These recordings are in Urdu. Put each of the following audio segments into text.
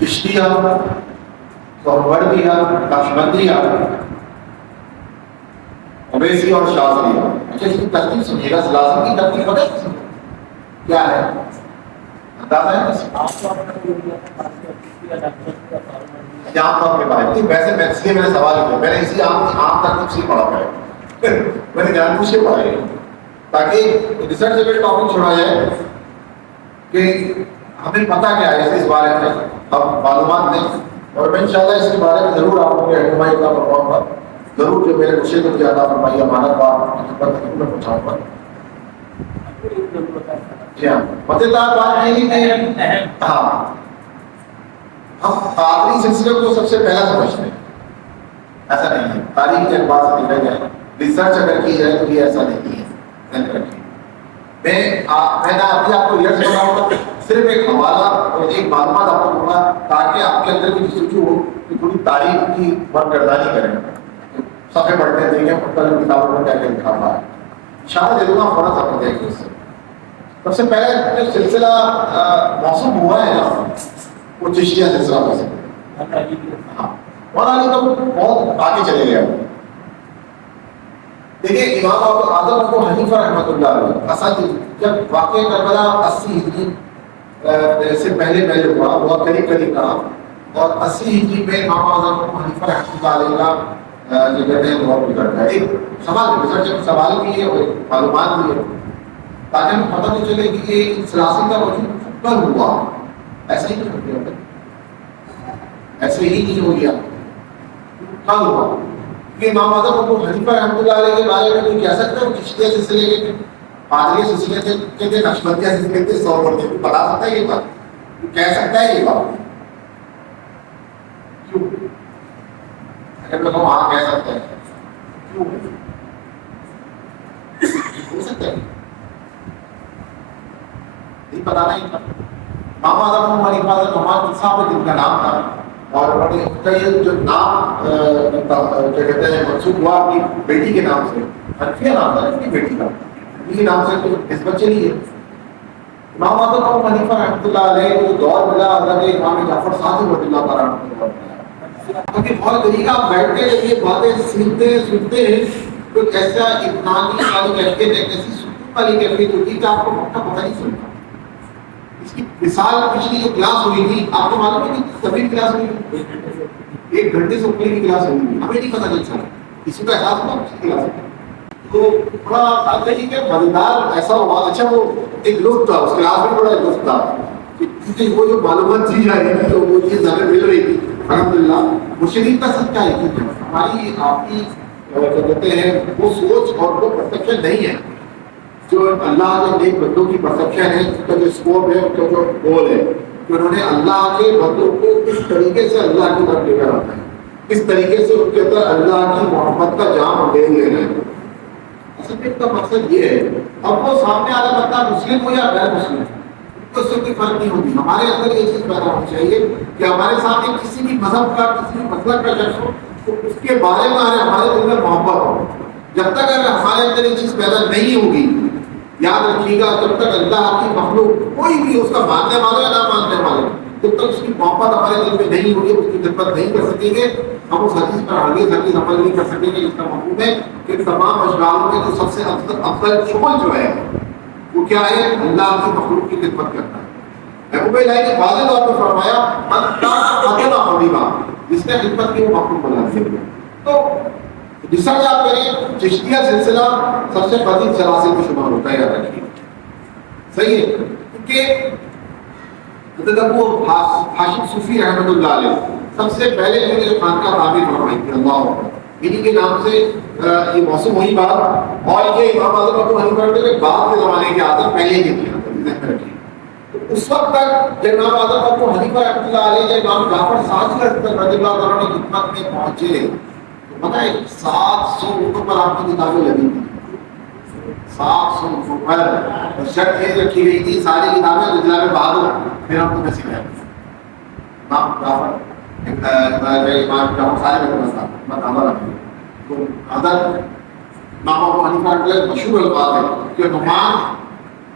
چشتیہ، سہروردیہ، نقشبندیہ، اویسی اور شاذلیہ۔ اچھا اس کی ترتیب سنیے گا، سلاسل کی ترتیب پتہ ہے کیا ہے؟ اندازہ ہے؟ عام طور پہ بات ویسے اس لیے میں نے سوال کیا، میں نے اسی عام ترتیب سے پڑھا ہے، میں نے جان بوجھ کے پڑھا ہے تاکہ ریسرچ کے ٹاپک چھوڑا جائے کہ ہمیں پتہ کیا ہے اس بارے میں، اب معلومات دیں اور میں انشاءاللہ اس کے بارے میں ضرور آپ کو رہنمائی کا فرماؤں گا، ضرور جو میرے مرشد کو زیادہ فرمائی امانت بات خدمت میں پہنچاؤں گا۔ جی ہاں، مددگار بات نہیں ہے، ہاں ہم آخری سلسلے کو سب سے پہلا سمجھتے ہیں، ایسا نہیں ہے، تاریخ کے اعتبار سے دیکھا جائے، ریسرچ اگر کی جائے تو یہ ایسا نہیں ہے۔ میں ابھی آپ کو یہ بتاؤں گا، صرف ایک حوالہ اور ایک معلومات آپ کو دوں گا تاکہ آپ کے اندر کی جستجو ہو کہ تھوڑی تاریخ کی برگردانی کریں، صفحے پڑھتے دیکھیں مختلف کتابوں میں کیا کیا لکھا ہوا ہے، اشارہ دے دوں گا فوراً آپ کو دیکھیں۔ اس سے سب سے پہلے جو سلسلہ موسوم ہوا ہے نا وہ چشتیہ سلسلہ موسوم، ہاں مولانا علی تو بہت آگے چلے گئے۔ دیکھیے امام اعظم ابو حنیفہ رحمۃ اللہ علیہ اصل جب واقعہ کربلا 80 ہجری سے پہلے ہوا، بہت قریب رہا، اور 80 ہجری میں امام اعظم ابو حنیفہ رحمۃ اللہ علیہ کا جو کہتے ہیں بہت گزرتا ہے۔ ایک سوال ریسرچ سوال بھی ہے اور معلومات بھی ہے تاکہ ہمیں پتہ تو چلے کہ یہ سلاسل کا وجود کب ہوا، ایسے ہی نہیں ہوتا، ایسے ہی نہیں ہو گیا، کب ہوا؟ امام اعظم ابو حنیفہ رحمۃ اللہ علیہ کے بارے میں کوئی کہہ سکتا ہے چشتیہ سلسلے کے، قادریہ سلسلے کے، نقشبندیہ سلسلے کے، سہروردیہ کو بتا سکتا ہے یہ بات، کہہ سکتا ہے یہ بات؟ کیوں؟ اگر میں کہوں ہاں کہہ سکتا ہے، کیوں ہو سکتا ہے؟ نہیں پتا نہیں تھا۔ امام اعظم ابو حنیفہ نعمان صاحب جن کا نام تھا، اور انہوں نے یہ جو نام کیا کہتے ہیں منسوب ہوا اپنی بیٹی کے نام سے، حنفیہ نام تھا اپنی بیٹی کا، یہ نام سے تو نسبت چلی ہے۔ امام اعظم ابو حنیفہ رحمۃ اللہ علیہ کو دور ملا حضرت امام جعفر صادق رضی اللہ تعالیٰ عنہ، کیونکہ بہت طریقہ آپ بیٹھتے ہیں یہ باتیں سنتے ہیں تو ایسا اطمینان والی کیفیت ہے، ایسی سکون والی کیفیت ہوتی ہے کہ آپ کو وقت کا پتہ نہیں چلتا۔ اس کی مثال پچھلی جو کلاس ہوئی تھی آپ کو معلوم ہے کہ کبھی کلاس ہوئی تھی 1 گھنٹے سے اوپر کی کلاس ہوئی تھی، ہمیں نہیں پتا چل سکا کسی کا احساس ہوا اس کلاس میں، تو بڑا آپ دیکھیے کہ مزیدار ایسا ہوا۔ اچھا وہ ایک لطف تھا اس کلاس میں، بڑا لطف تھا کیونکہ وہ جو معلومات دی جا رہی تھی وہ چیز ہمیں مل رہی تھی الحمدللہ۔ مرشدین کا صدقہ ہے کہ ہماری آپ کی کیا کہتے ہیں وہ سوچ اور وہ پرسیپشن نہیں ہے جو اللہ کے نیک بندوں کی پرسیپشن ہے، اس کا جو اسکوپ ہے، اس کا جو گول ہے کہ انہوں نے اللہ کے بندوں کو کس طریقے سے اللہ کی طرف لے کر آنا ہے، کس طریقے سے ان کے اندر اللہ کی محبت کا جام ڈیل لینا ہے۔ اصل میں ان کا مقصد یہ ہے، اب وہ سامنے والا بندہ مسلم ہو یا غیر مسلم اس سے کوئی فرق نہیں ہوتی، ہمارے اندر یہ چیز پیدا ہونی چاہیے کہ ہمارے سامنے کسی بھی مذہب کا، کسی بھی مسلک کا شخص ہو تو اس کے بارے میں ہمارے دل میں محبت ہو۔ جب تک اگر ہمارے اندر یہ چیز پیدا نہیں ہوگی، یاد رکھیے گا جب تک اللہ کی مخلوق کوئی بھی اس کا ماننے والا یا نہ ماننے والا، جب تک اس کی محبت ہمارے دل میں نہیں ہوگی، اس کی خدمت نہیں کر سکیں گے، ہم اس حدیث پر ہرگز عمل نہیں کر سکیں گے جس کا مفہوم ہے کہ تمام اشغالوں میں جو سب سے افضل شغل جو ہے وہ کیا ہے؟ اللہ کی مخلوق کی خدمت کرنا ہے۔ محبوب الہی نے واضح طور پر فرمایا من کان خدیما حبیبا، جس نے خدمت کی وہ مخلوق بنا دی۔ تو ریسرچ آپ کریں، چشتیہ سلسلہ سب سے قدیم سلاسل میں شمار ہوتا ہے، یاد رکھیے، صحیح ہے؟ کیونکہ حضرت ابو ہاشم صوفی رحمۃ اللہ علیہ سب سے پہلے جو خانقاہ تعمیر فرمائی تھی، اللہ اکبر، انہی کے نام سے یہ موسم ہوئی بات، اور یہ امام اعظم ابو حنیفہ کے بعد کے زمانے کے آدم پہلے ہی کیا تھا۔ اس وقت تک جب امام اعظم ابو حنیفہ رحمۃ اللہ علیہ جب امام جعفر صادق رضی اللہ عنہ کی خدمت میں پہنچے تو پتہ ہے 700 اونٹوں پر آپ کی کتابیں لگی تھیں، 700 اونٹوں پر، اور شرط یہ رکھی گئی تھی ساری کتابیں رضلا میں بعد ہو پھر ہم تمہیں سکھائیں۔ امام جعفر سارے مطالعہ رکھیں تو حضرت امام ابو حنیفہ کے مشہور الفاظ ہے کہ نعمان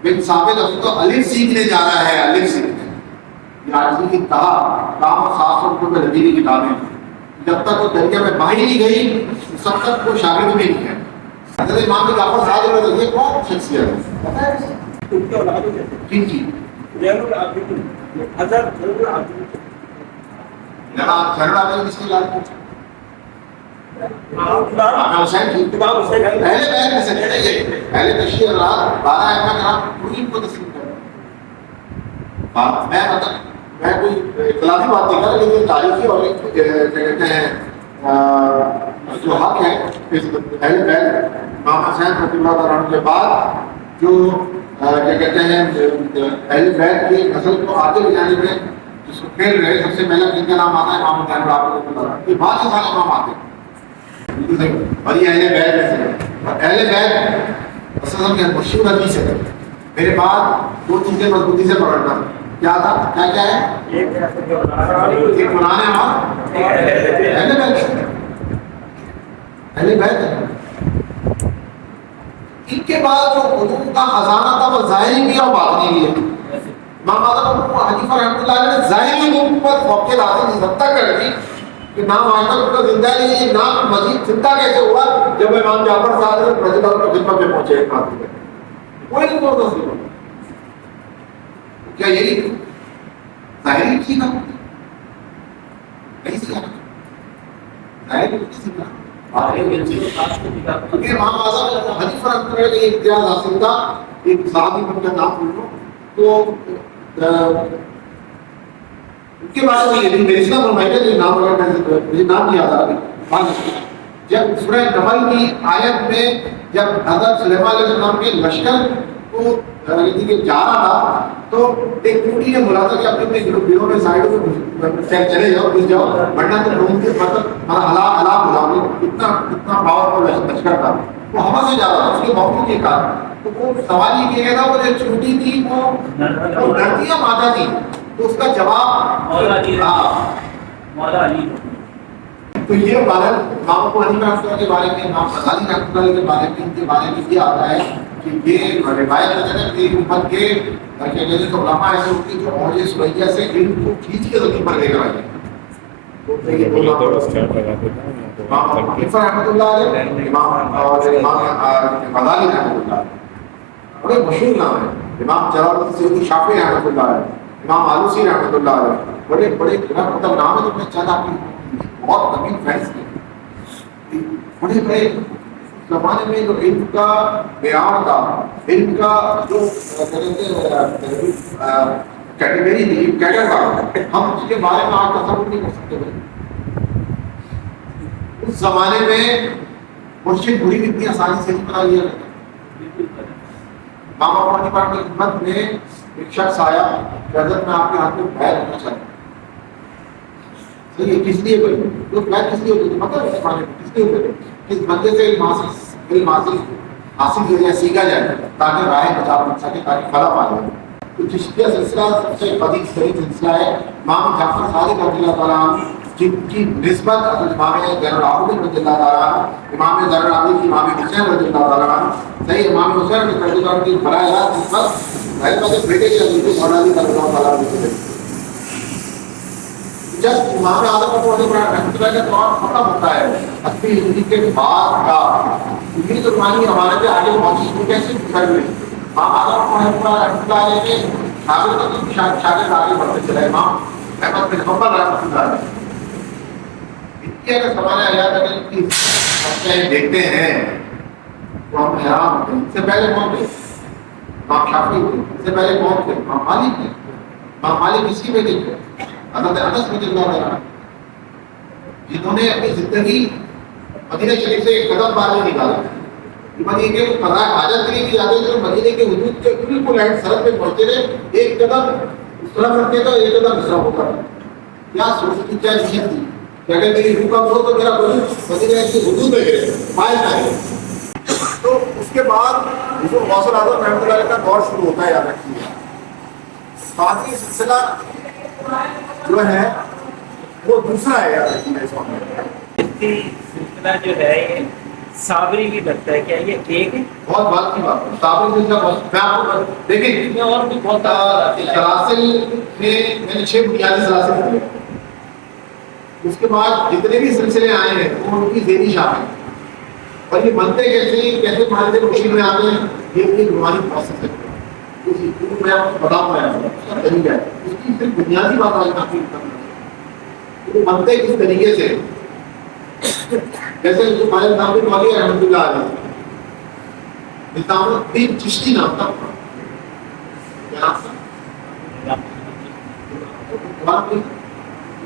بن ثابت ابھی تو الف سیکھنے جا رہا ہے، الف سیکھنے، شاہجی کی کہا کام 700 روپے میں لگی ہوئی کتابیں جب تک وہ دریا میں باہر نہیں گئی سب تک وہ شاگرد بھی نہیں ہے. حضرت امام جعفر صادق رضی اللہ عنہ کون شخصیت ہے پتہ ہے ان کے اولاد جن کی زین العابدین حضرت زین العابدین جناب زین العابدین کس کی اولاد ہے؟ امام حسین کی. امام حسین پہلے بیت میں سے نہیں پہلے تشیع رات 12 ائمہ کرام پوری کو تسلیم کر میں کوئی اختلافی بات نہیں کر رہا لیکن تاریخی اور کیا کہتے ہیں جو حق ہے اس اہل بیت امام حسین رضی اللہ تعالیٰ عنہ کے بعد جو کیا کہتے ہیں اہل بیت کی نسل کو آگے لے جانے میں جس کو کھیل رہے سب سے پہلا جن کا نام آتا ہے امام حسین رضی اللہ عنہ. یہ بعد سارے امام آتے ہیں بالکل صحیح اور یہ اہل بیت میں سے اور اہل بیت اصل میں مشہور حدیث ہے. میرے بعد دو چیزیں مضبوطی سے پکڑنا کیا تھا کیا ہے ایک قرآن اور اہل بیت. اہل بیت ہے ان کے بعد جو علوم کا خزانہ تھا وہ ظاہری بھی اور باطنی بھی ہے. امام اعظم ابو حنیفہ رحمۃ اللہ علیہ نے ظاہری علوم پر فوقیت حاصل اس حد تک کر دی کہ نام آج تک ان کا زندہ نہیں ہے. نام مزید زندہ کیسے ہوا جب امام جعفر صادق رضی اللہ عنہ کی خدمت میں پہنچے ایک بات ہے کوئی نہیں تو تصدیق ہوتا کیا یہی ظاہری کی نہ نہیں سیکھا ظاہری کی سیکھا کیونکہ امام اعظم ابو حنیفہ رحمۃ اللہ علیہ ایک امتیاز حاصل تھا. ایک صحابی ان کا نام بول لو تو ان کے بارے میں یہ میرے اسلام فرمائے جو نام وغیرہ مجھے نام نہیں یاد آ رہا. جب سورہ نمل کی آیت میں جب حضرت سلیمان علیہ السلام کے لشکر کو جا رہا تھا تو ایک ٹوٹی نے بولا تھا کہ اپنے اپنے گروہ میں سائڈ میں چلے جاؤ گھس جاؤ ورنہ تو لوگوں کے مطلب ہلاک ہو جاؤ گے. اتنا پاورفل لشکر تھا وہ ہوا سے جا رہا تھا اس کے باوجود یہ کہا تو وہ سوال یہ کیا تھا وہ جو چھوٹی تھی وہ لڑکی یا مادہ تھی تو اس کا جواب مولا علی. تو یہ بارے امام ابو حنیفہ رحمۃ اللہ کے بارے میں امام غزالی رحمۃ اللہ کے بارے میں ان کے بارے میں یہ آتا ہے کہ یہ روایت ہے کہ ایک امت کے کہتے ہیں علماء ایسے ہوتے ہیں جو موجے سلیہ سے علم کو کھینچ کے زمین پر لے کر آئے. امام ابو حنیفہ رحمۃ اللہ علیہ امام اور امام غزالی رحمۃ اللہ بڑے مشہور نام ہیں. امام جلال الدین شافعی رحمۃ اللہ علیہ امام آلوسی رحمۃ اللہ علیہ بڑے بڑے مطلب نام ہے. تو میں چاہتا آپ کی بہت طویل فیض کی بڑے بڑے زمانے میں جو علم کا معیار تھا علم کا جو کیٹیگری تھی کیٹر تھا ہم اس کے بارے میں آج تصور نہیں کر سکتے. اس زمانے میں مرشد مرید اتنی آسانی سے نہیں بنا لیا کرتا. امام ابو حنیفہ کی خدمت میں ایک شخص آیا کہ حضرت میں آپ کے ہاتھ میں بیعت ہونا چاہتا ہوں. یہ کس لیے بھائی تو بیعت کس لیے ہوتی تھی پتہ ہے کس لیے ہوتے تھے کس بندے سے علم حاصل کیا جائے سیکھا جائے تاکہ راہ بچا بن سکے تاکہ فلاح پا جائے. تو چشتیہ سلسلہ سب سے قدیم ترین سلسلہ ہے. امام جعفر صادق رضی اللہ تعالیٰ عنہ جن کی نسبت امام زین العابدین رضی اللہ تعالیٰ عنہ امام زین العابدین کی امام حسین رضی اللہ تعالیٰ عنہ صحیح امام حسین رضی اللہ عنہ کی براہ راست نسبت بیٹے کے حضرت مولانا علی رضی اللہ تعالیٰ عنہ سے. جب امام اعظم ابو حنیفہ رحمۃ اللہ کا دور ختم ہوتا ہے 80 ہجری کے بعد کا یہ زمانی ہمارے سے آگے پہنچی کیسے گزر گئی. امام اعظم ابو حنیفہ رحمۃ اللہ علیہ کے شاگرد آگے بڑھتے چلے. امام احمد بن حنبل رحمۃ اللہ علیہ ان کی اگر سوال یاد اگر ان کی دیکھتے ہیں تو ہم حیران ہوتے ہیں. اس سے پہلے کون تھے؟ امام شافعی تھے. اس سے پہلے کون تھے؟ امام مالک تھے. امام مالک اسی میں تھے حضرت انس رضی اللہ عنہ جنہوں نے اپنی زندگی مدینہ شریف سے ایک قدم باہر نہیں نکالا. مدینے کے قضاء حاجت کے لیے بھی جاتے تھے مدینے کے حدود کے بالکل اینڈ سرحد پہ پہنچتے تھے. ایک قدم اس طرح کرتے تھے ایک قدم اس طرح ہوتا تھا. کیا سوچ کی کیا نیت تھی کہ اگر میری روح کم ہو تو میرا وجود مدینہ کی حدود میں گرے پائے نہ گرے. تو اس کے بعد حضور غوث الاعظم رحمۃ اللہ علیہ کا دور شروع ہوتا ہے. یاد رکھیے قادری سلسلہ جو ہے وہ دوسرا ہے. یاد رکھیے اس وقت سلسلہ جو ہے یہ صابری بھی لگتا ہے کیا یہ ایک ہے؟ بہت بات کی بات ہے صابری سلسلہ بہت میں آپ کو دیکھیں اور بھی بہت سلاسل میں نے 6 بنیادی سلاسل دیے اس کے بعد جتنے بھی سلسلے آئے ہیں وہ ان کی ذہنی شاخ ہے اور یہ بنتے کیسے مانتے مشکل میں آتے ہیں یہ روحانی پروسیس ہے میں آپ کو بتاؤں گا اس کا طریقہ ہے اس کی صرف بنیادی بات آج کافی وہ بنتے کس طریقے سے جیسے ہمارے نام بھی مولوی رحمۃ اللہ علیہ نظام الدین چشتی نام تھا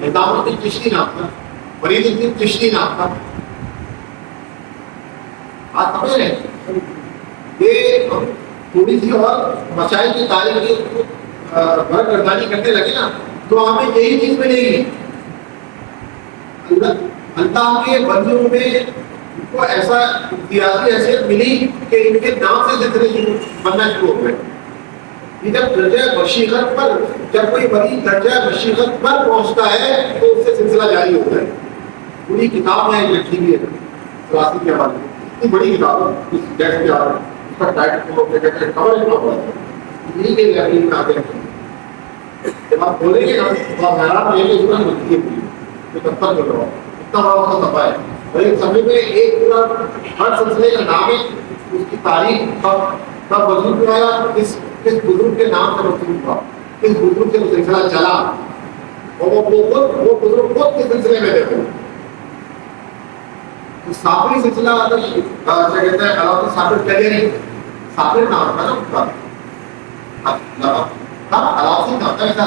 نظام الدین چشتی نام تھا فرید الدین چشتی نام تھا آپ سمجھ رہے ہیں یہ تھوڑی سی اور مسائل کی تعلیم کی برگردانی کرنے لگے نا تو ہمیں یہی چیز ملے گی اللہ کے بندوں میں ان کو ایسا امتیازی حیثیت ملی کہ ان کے نام سے سلسلے بننا شروع ہو گئے جب درجہ مشیخت پر جب کوئی مریض درجہ مشیخت پر پہنچتا ہے تو اس سے سلسلہ جاری ہوتا ہے پوری کتاب میں لکھی ہوئی ہے کلاسک کے حوالے اتنی بڑی کتاب ہے اس ٹیکسٹ کے حوالے اس کا ٹائٹل کو کہتے ہیں کور لکھا ہوا ہے انہیں کے لیبرری میں آگے رکھیں جب آپ بولیں گے نا تو آپ حیران رہیں گے اس میں ملتی ہے جو تب تک کر رہا ہوں اتنا بڑا اس کا صفحہ ہے اور ایک صفحے میں ایک پورا ہر سلسلے کا نام ہے اس کی تاریخ کب وجود میں آیا کس بزرگ کے نام سے مشہور ہوا کس بزرگ سے وہ سلسلہ چلا اور وہ بزرگ خود کس سلسلے میں تھے صابری سلسلہ اگر کیا کہتے ہیں علاؤدین صابر کلیری صابر نام تھا نا اس کا علاؤدین نام تھا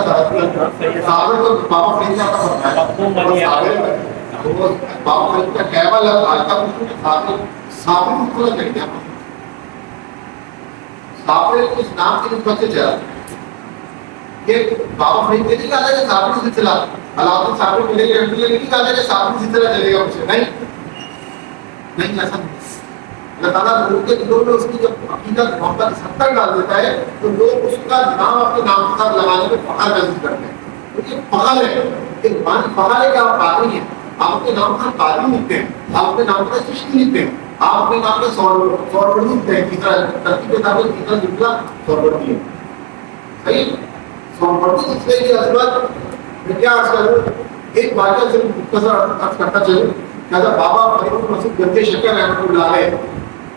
صابر تو بابا فرید کا بتایا بابا فرید کا کیبل آج تک صابر سلسلہ چل گیا صابر اس نام کی نسبت سے چلا یہ بابا فرید نے نہیں کہا تھا کہ صابری سلسلہ علاؤدین صابر کلیری رحمۃ اللہ نے نہیں کہا تھا کہ صابری سلسلہ چلے گا اسے نہیں ایسا اللہ تعالیٰ لوگوں کے دلوں میں اس کی جب حقیقت محبت 70 ڈال دیتا ہے تو لوگ اس کا نام اپنے نام کے ساتھ لگانے میں فخر محسوس کرتے ہیں کیونکہ فخر ہے ایک معنی فخر ہے کہ آپ قادری ہیں آپ اپنے نام کا قادری لکھتے ہیں آپ اپنے نام کا چشتی لکھتے ہیں آپ اپنے نام کا سوربردی لکھتے ہیں تیسرا ترتیب کے ساتھ تیسرا جملہ سوربردی ہے صحیح سوربردی اس کی عظمت میں کیا عرض کروں ایک واقعہ صرف مختصر عرض کرتا چلوں جب بابا فرید المسیح گنجے شکر رحمۃ اللہ علیہ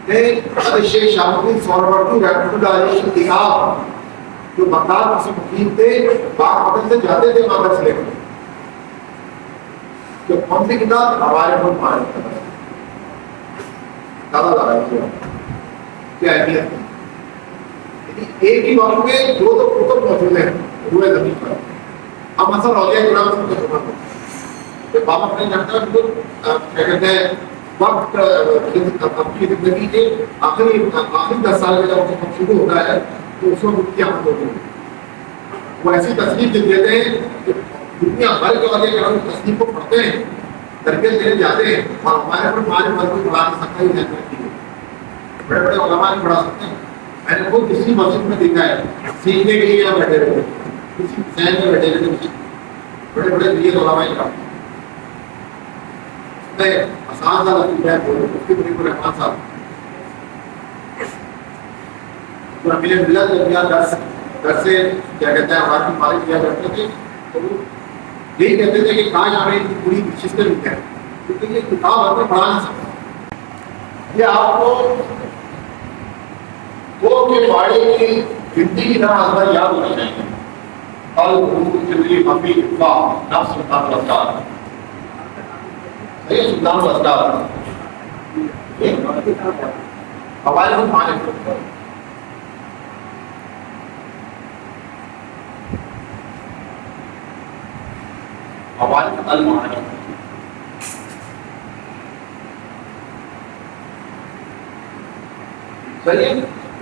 نے حضرت شیخ شاہ الدین سہروردی رحمۃ اللہ علیہ کی کتاب جو بغداد سے مقیم تھے باغ مدن سے جاتے تھے وہاں درس لے کر جو کون سی کتاب ہمارے ملک معرفت زیادہ لگا کیا اہمیت ہے ایک ہی وقت میں دو کتب موجود ہیں روئے زمین پر اب مثلا اولیاء کرام سے ترجمہ بابا فرید جانتا ہے کیا کہتے ہیں وقت اپنی زندگی کے آخری 10 سال میں جب وقت شروع ہوتا ہے تو اس وقت کی آمد ہوتی ہے وہ ایسی تصنیف لکھ دیتے ہیں کہ دنیا بھر کے والے اگر ہم تصنیف کو پڑھتے ہیں تربیت دینے جاتے ہیں اور ہمارے پر ہمارے مذہب پڑھا نہیں سکتا ہی نہیں رکھی ہے بڑے بڑے علماء نہیں پڑھا سکتے ہیں میں نے خود کسی مسجد میں دیکھا ہے سیکھنے کے لیے یہاں بیٹھے رہتے کسی ذہن میں بیٹھے رہتے بڑے بڑے نیت علماء کرتے آسان سال ہے مفتی منیب الرحمان صاحب ملے ملت در سے کیا کہتے ہیں ہماری مالک کیا کرتے تھے تو وہ یہی کہتے تھے کہ کاش ہمیں ان کی پوری نشستیں ملتے ہیں کیونکہ یہ کتاب ہمیں پڑھا نہیں سکتا یہ آپ کو دو کے پاڑے کی گنتی کی طرح اثر یاد ہونا چاہیے اور مفی نفس سلطان الافکار سلطان الافکار ہمارے کو مالک المعانی چلیے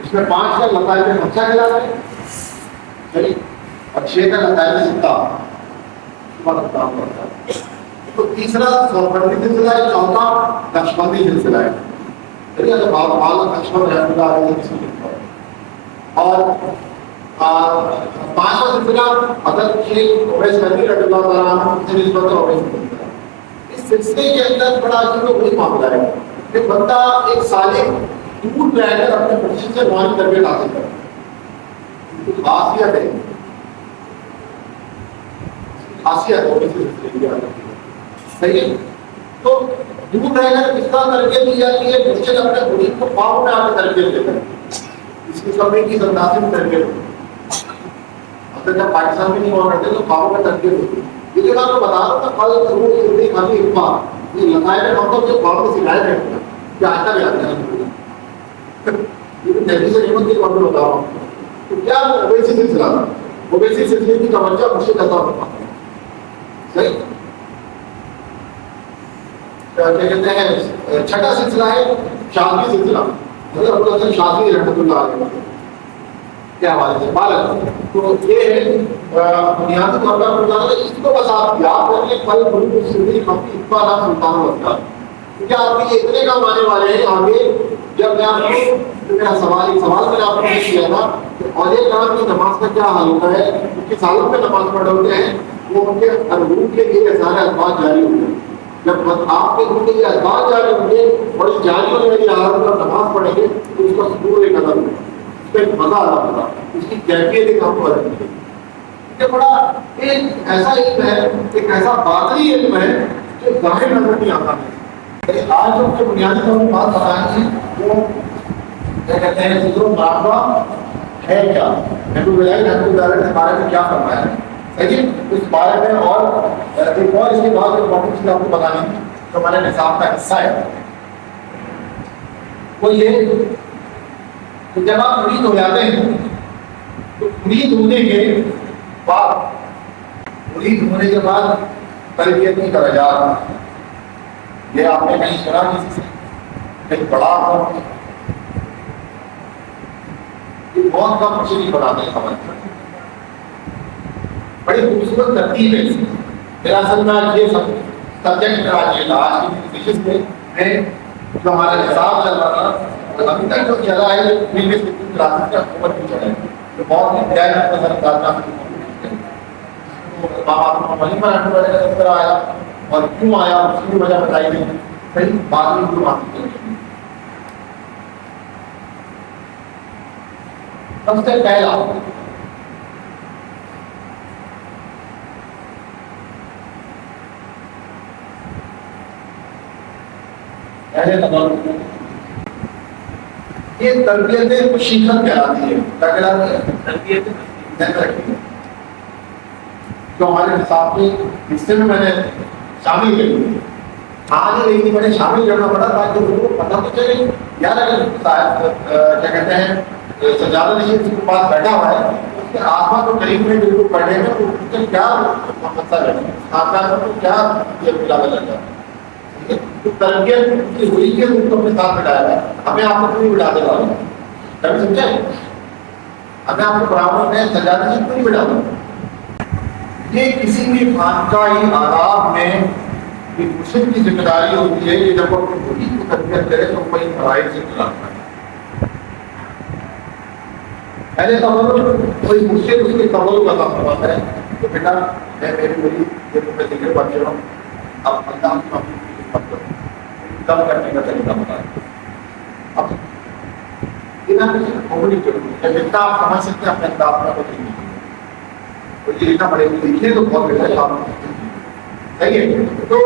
اس میں 5 کا لطائف میں خمسہ کھلا رہے ہیں چلیے اور 6 کا لطائف میں تو تیسرا سوربردی سلسلہ ہے چوتھا نقشبندی سلسلہ ہے چلیے تو بالا نقشبند رحمۃ اللہ علیہ اور 5واں سلسلہ حضرت شیخ اویس قرنی رضی اللہ تعالیٰ عنہ سے نسبت اویس قرنی اس سلسلے کے اندر بڑا عجیب و غریب معاملہ ہے کہ بندہ ایک سالک دور رہ کر اپنے مرشد سے روحانی تربیت حاصل کرے. کچھ خاصیت ہے، خاصیت ہونے سے زندگی آتی ہے. صحیح ہے. تو دور رہ کر کس طرح تربیت دی جاتی ہے؟ مرشد اپنے مرید کو پاؤں میں آ کے تربیت دیتا ہے. اس کی کمی کی اندازے میں تربیت ہوتی ہے. اگر جب پاکستان میں نہیں ہوا کرتے تو پاؤں میں تربیت ہوتی ہے. یہ جو میں آپ کو بتا رہا تھا کل ضرور زندگی خالی اقبا یہ لگائے میں مطلب جو پاؤں میں سکھائے گئے کہ آتا بھی آتا ہے. یہ دہلی سے نعمت کی بات بتا رہا ہوں. تو کیا اویسی سلسلہ تھا؟ اویسی سلسلے کی توجہ مرشد عطا ہوتا ہے. صحیح. کیا کہتے ہیں چھٹا سلسلہ ہے شاذلی سلسلہ. حضرت ابو الحسن شاذلی رحمۃ اللہ علیہ کیا حوالے سے بالغ. تو یہ ہے بنیادی طور پر اس کو بس آپ یاد کر لیں پل بلو سندھی مفتی اقبال نام سلطان وقت. کیونکہ آپ کے اتنے کام آنے والے ہیں آگے. جب میں آپ کو میرا سوال ایک سوال میں نے آپ کو یہ کیا تھا کہ اولیاء کرام کی نماز کا کیا حال ہوتا ہے کیونکہ سالوں میں نماز پڑھ رہے ہوتے ہیں وہ ان کے روح کے لیے سارے الفاظ جاری ہوتے ہیں. جب آپ کے روح کے لیے الفاظ جاری ہوں گے بڑی جاری ہونے والی حالت میں نماز پڑھیں گے تو اس کا سکون ایک الگ ہوگا. اس پہ مزہ آ رہا ہوگا. اس کی کیفیت ایک آپ کو الگ ہوگی. یہ بڑا ایک ایسا علم ہے ایک ایسا باطنی علم ہے جو ظاہر نظر نہیں آتا ہے. آج جو کہ بنیادی طور پر بات بتائیں گے وہ کیا کہتے ہیں ذکر مراقبہ ہے کیا. نبی ولائی رحمۃ اللہ علیہ کے بارے میں کیا فرمایا ہے. صحیح. اس بارے میں اور ایک اور اس کے بعد ایک موقع چیز آپ کو بتانی جو ہمارے نصاب کا حصہ ہے وہ یہ کہ جب آپ مرید ہو جاتے ہیں تو مرید ہونے کے بعد تربیت کی درجات یہ آپ نے کہیں سنا کسی سے کہیں پڑھا ہو. یہ بہت کم مشکل بناتے ہیں خبر. بڑی خوبصورت ترتیب ہے. میرا اصل میں یہ سبجیکٹ آج یہ تھا آج کی کوشش میں جو ہمارا حساب چل رہا تھا ابھی تک جو چلا ہے انگلش کلاسز کا عمر بھی چلا ہے جو بہت ہی غیر نظر انداز پر آیا اور کیوں آیا اس کی وجہ بتائی گئی. صحیح بات میں کیوں آتی ہے. سب سے پہلا یہ تربیت مشیخت کہلاتی ہے. کیا کہلاتی ہے؟ تربیت جو ہمارے نصاب کے حصے میں نے شامل کی. آج ہی نہیں میں نے شامل کرنا پڑا تاکہ لوگوں کو پتہ تو چلے یار اگر کیا کہتے ہیں سجادہ نشین کے پاس بیٹھا ہوا ہے اس کے آسما تو قریب میں بالکل پڑھنے میں اس سے کیا مسئلہ ہے خاندان کو کیا یہ ملا لگتا ہے. تربیت کی ہوئی کے ان کو اپنے ساتھ بٹھایا ہے. ہمیں آپ کو نہیں بٹھا دے رہا ہوں کبھی سمجھے. ہمیں آپ کو برابر میں سجادہ نشین کو نہیں بٹھا دوں. یہ کسی بھی خانقاہی آداب میں ایک مرشد کی ذمہ داری ہوتی ہے کہ جب وہ اپنی مرید کو تربیت کرے تو کوئی فرائض سے چلاتا ہے. پہلے کوئی مرشد اس کے تولد عطا فرماتا ہے کہ بیٹا میں میری مرید یہ میں ذکر پڑھ رہا ہوں اب اللہ کی خدمت کرو کم کرنے کا طریقہ بتایا. اب جتنا آپ سمجھ سکتے ہیں اپنے انداز میں کوئی نہیں تو یہ لکھنا پڑے گا. لکھنے تو بہت بہتر ہے. صحیح ہے. تو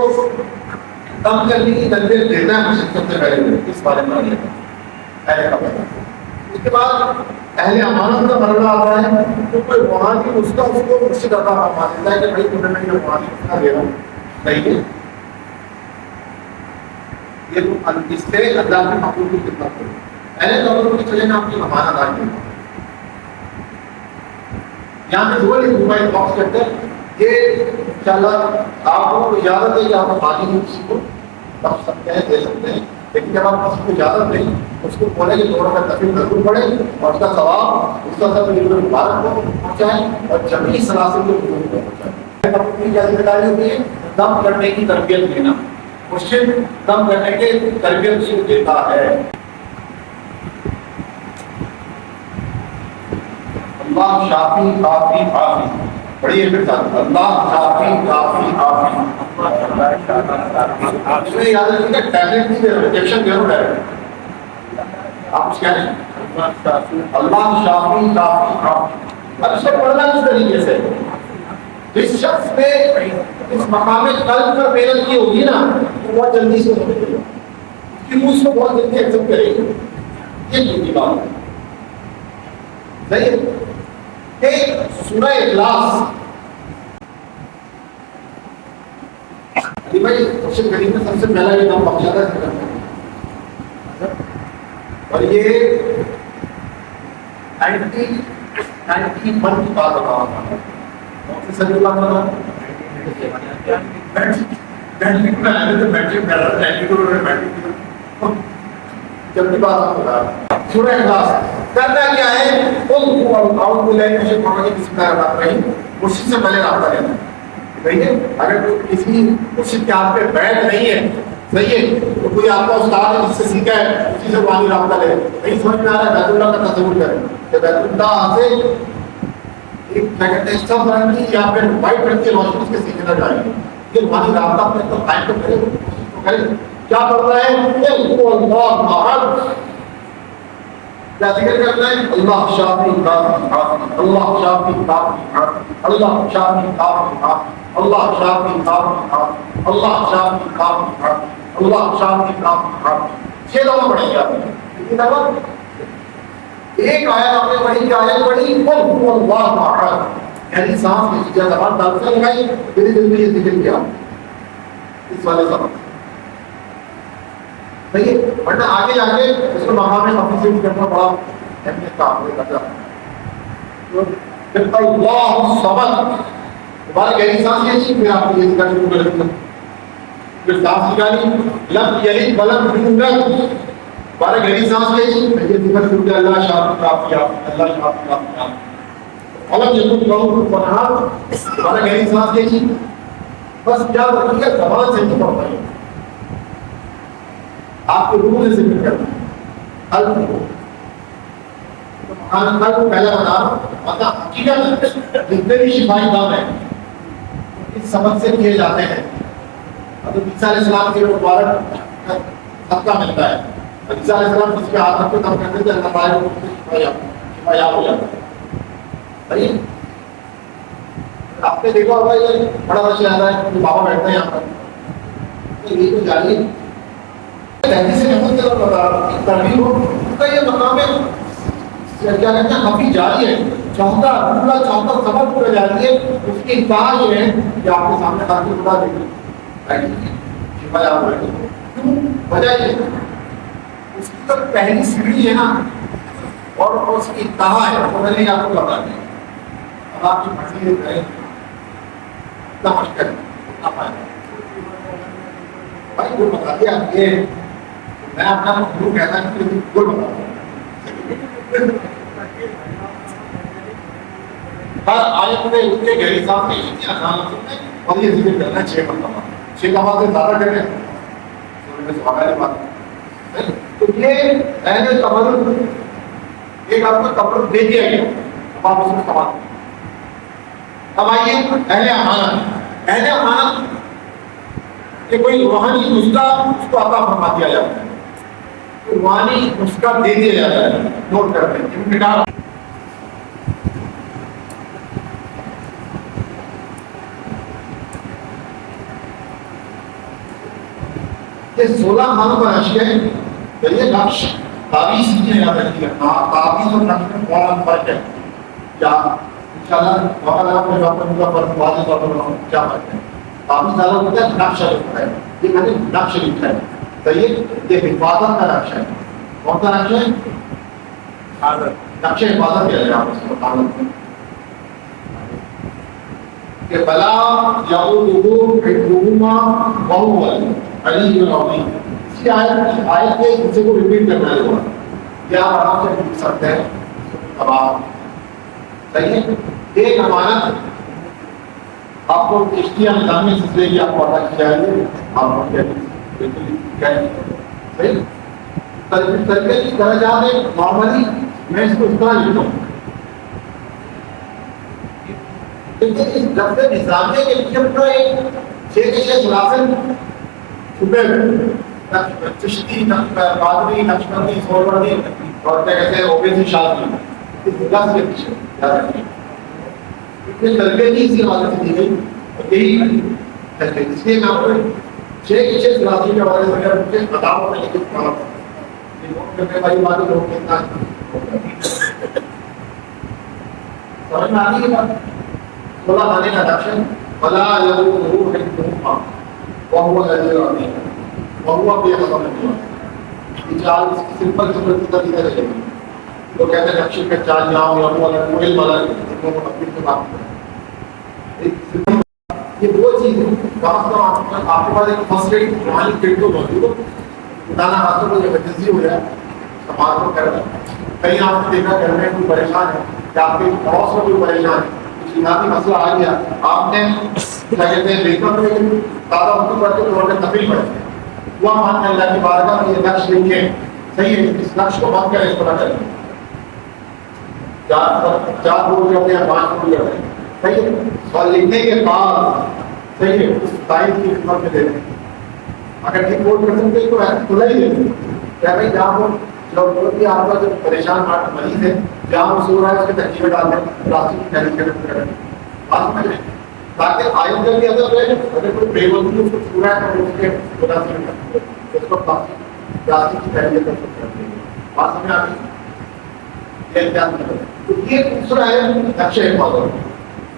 کم کرنے کی تربیت دینا ہے سب سے پہلے اس بارے میں پہلے کا پہلے. اس کے بعد اہل امانت کا مرحلہ آتا ہے تو کوئی روحانی نسخہ اس کو مرشد عطا فرما دیتا ہے کہ بھائی تمہیں میں یہ روحانی نسخہ دے رہا ہوں. صحیح ہے. یہ تو اس سے اللہ کے مقبول کی خدمت کرو. پہلے طور پر چلے میں آپ کی امانت آ گئی. یہاں پہ دو موبائل باکس کرتے ہیں. یہ انشاءاللہ آپ کو اجازت ہے کہ آپ پانی میں کسی کو رکھ سکتے ہیں دے سکتے ہیں لیکن جب آپ کسی کو اجازت نہیں اس کو بولے کہ تھوڑا سا دفن ضرور پڑے اور اس کا ثواب اس کا سب مبارک کو پہنچائیں اور جمیع سلاسل کو بزرگ کو پہنچائیں. اپنی کیا ذمہ داری ہوتی ہے دم کرنے کی تربیت دینا. مرشد دم کرنے کے تربیت اس کو دیتا ہے. اللہ شافی کافی حافظ پڑھیے پھر ساتھ اللہ شافی کافی حافی اس میں یاد رکھیے گا ٹیبلٹ نہیں دے رہے انجیکشن دے رہے ڈائریکٹ آپ کچھ کہہ رہے ہیں اللہ شافی کافی حافی اب اس کو پڑھنا کس طریقے سے جس شخص نے اس مقام قلب پر محنت کی ہوگی نا وہ بہت جلدی سے سمجھ گئی کہ وہ اس کو بہت جلدی ایکسپٹ کرے گی یہ کی بات ہے صحیح ہے کہ سورہ اخلاص علی بھائی قرآن کریم میں سب سے پہلا یہ نام بخشا تھا اور یہ 91 کی بات بتا رہا تھا سر اللہ جب کی بات آپ بتا سورہ اخلاص کرنا کیا ہے مرشد سے پہلے رابطہ لینا صحیح ہے اگر کوئی کسی مرشد کے ہاتھ پہ بیعت نہیں ہے صحیح ہے تو کوئی آپ کا استاد ہے جس سے سیکھا ہے اسی سے وہاں رابطہ لے نہیں سمجھ میں آ رہا ہے بیت اللہ کا تصور کریں کہ بیت اللہ سے ایک کیا کہتے ہیں سب رنگ کی یا پھر وائٹ رنگ کی روشنی اس کے سیکھنے نہ جائیں یہ وہاں رابطہ اپنے تو قائم تو کرے کیا پڑھ رہا ہے اللہ احد کیا ذکر کرنا ہے اللہ شافی کافی حافی اللہ شافی کافی حافی اللہ شافی کافی حافی اللہ شافی کافی حافی اللہ شافی کافی حافی اللہ شافی کافی حافی 6 دفعہ پڑھیں گے آپ کتنی دفعہ ایک آیت آپ نے پڑھی کہ آیت پڑھی قل هو اللہ احد یعنی سانس کی زبان دل سے لگائی میرے دل میں یہ ذکر کیا اس والے سبق صحیح ہے ورنہ آگے جا کے اس کو مقام خفی سے بھی کرنا بڑا اہمیت کا آپ نے کرتا پھر اللہ الصمد دوبارہ گہری سانس لیجیے پھر آپ کو یہ ذکر شروع کر دیں پھر سانس نکالی لم یلد ولم یولد دوبارہ گہری سانس لیجیے پھر یہ ذکر شروع کر اللہ شافی کافی اللہ شافی کافی علم یکن لہو کفوا احد دوبارہ گہری سانس لیجیے بس یاد رکھیے زبان سے نہیں پڑھ پائے آپ کو روح سے ذکر کرنا ہے قلب کو قلب کو پہلا بتا مطلب حقیقت جتنے بھی شفائی کام ہیں اس سبق سے کیے جاتے ہیں حضرت عیسیٰ علیہ السلام کے مبارک صدقہ ملتا ہے عیسیٰ علیہ السلام جس کے ہاتھ رکھتے کام کرتے تھے اللہ تعالیٰ کو شفایاب ہو جاتا ہے صحیح آپ نے دیکھا ہوگا یہ بڑا رش رہتا ہے کہ بابا بیٹھتے ہیں یہاں پر یہ تو جاری ہے تحدیث احمد کے طور بتا رہا ہوں ترغیب ہو کا یہ مقام ہے کیا کہتے ہیں خفی جاری ہے چوتھا سبق پورا جاری ہے اس کی انتہا یہ ہے کہ آپ کے سامنے خاطر خدا دیکھ شفا آپ بیٹھے کیوں وجہ یہ اس کی تو پہلی سیڑھی ہے نا اور اس کی انتہا ہے وہ میں نے آپ کو بتا دیا اب آپ کی مرضی ہے اتنا مشکل اتنا فائدہ بھائی وہ بتا دیا یہ میں اپنا گرو کہتا ہوں کہ گل بتا دوں ہر آیت میں ان کے گہری سانس نہیں اتنی آسان ہے اور یہ ذکر کرنا 6 مرتبہ 6 دفعہ سے زیادہ کریں تو یہ اہل تبرک ایک آپ کو تبرک دے دیا گیا اب آپ اس میں استعمال کریں اب آئیے اہل امانت کہ کوئی روحانی نسخہ اس کو عطا فرما دیا جاتا ہے روحانی نسخہ دے دیا جاتا ہے نوٹ کرتے ہیں یہ 16 خانوں کا نقش ہے یہ نقش تعویذ نہیں یاد رکھیے گا تعویذ اور نقش میں بڑا فرق ہے کیا انشاءاللہ وہاں آپ نے ڈاکٹر کا فرق واضح طور پر کیا فرق ہے تعویذ زیادہ ہوتا ہے نقش لکھتا ہے یہ کہتے ہیں نقش لکھا ہے صحیح یہ حفاظت کا نقش ہے کون سا نقش ہے نقش حفاظت کیا ہے آپ اس کو کہ بلا یعودہ حفظہما وہو العلی العظیم اسی آیت کے حصے کو ریپیٹ کرنا ہے کیا آپ آرام سے لکھ سکتے ہیں تباہ صحیح ہے ایک امانت آپ کو اشتیاء نظامی سلسلے کی آپ کو عطا کی جائے گی آپ کو صحیح طریقے کی درجات ہے نارملی میں اس کو اس طرح لکھتا ہوں لیکن اس لفظ نظامیہ کے پیچھے پورا ایک شیخ سلاسل چھپے ہوئے، چشتی، قادری، نقشبندی، سہروردی اور کیا کہتے ہیں اوبیسی شاذلی، اس لفظ کے پیچھے یاد رکھیں اس تربیت ہی اسی حوالے سے دی گئی اور یہی ہے اس لیے میں آپ کو شیخ سلاسل کے حوالے سے اگر مجھے بتاؤ میں لکھ پڑھا نوٹ کرنے والی بات لوگ کتنا سمجھ میں آتی ہے بات بولا آنے کا لکشن بلا یلوہ حکمہ وہو الذی العظیم وہو بے ختم یہ چال سمپل صورت کی طرح ہے تو کہتے ہیں لکشن کا چال جاؤ یا وہ الگ کوئی بلا کو اپنی سے بات کریں یہ وہ چیز ہے کام کا آپ کے پاس ایک فرسٹ ایڈ روحانی کٹ تو موجود ہو بتانا آپ کو جب ایمرجنسی ہو جائے سماج کو کر کہیں آپ نے دیکھا گھر میں کوئی پریشان ہے یا آپ کے پڑوس میں کوئی پریشان ہے کچھ ذاتی مسئلہ آ گیا آپ نے کیا کہتے ہیں بیکم میں دادا اردو پڑھ کے توڑ کے تفریح پڑھتے ہیں وہ مان کر اللہ کی بارگاہ میں یہ نقش لکھیں صحیح ہے اس نقش کو بند کریں اس کو نہ کریں چار بول کرتے ہیں 5 بول کرتے ہیں صحیح ہے اور لکھنے کے بعد صحیح ہے اس تائید کی خدمت میں دیتے ہیں اگر ٹھیک بول کر سکتے تو ایسا کھلا ہی دیتے کیا بھائی جہاں وہ جو بھی آپ کا جو پریشان مریض ہے جہاں وہ سو رہا ہے اس کے ترکیبیں ڈال دیں پلاسٹک کی تھیلی کے بات سمجھ لیں تاکہ آئندہ کے اندر اگر کوئی بے وقوف اس کو چھو رہا ہے تو اس کے مناسب اس کو پلاسٹک کی تھیلی کر سکتے ہیں بات سمجھ آ گئی یہ کیا مطلب تو یہ دوسرا ہے نقشہ حفاظت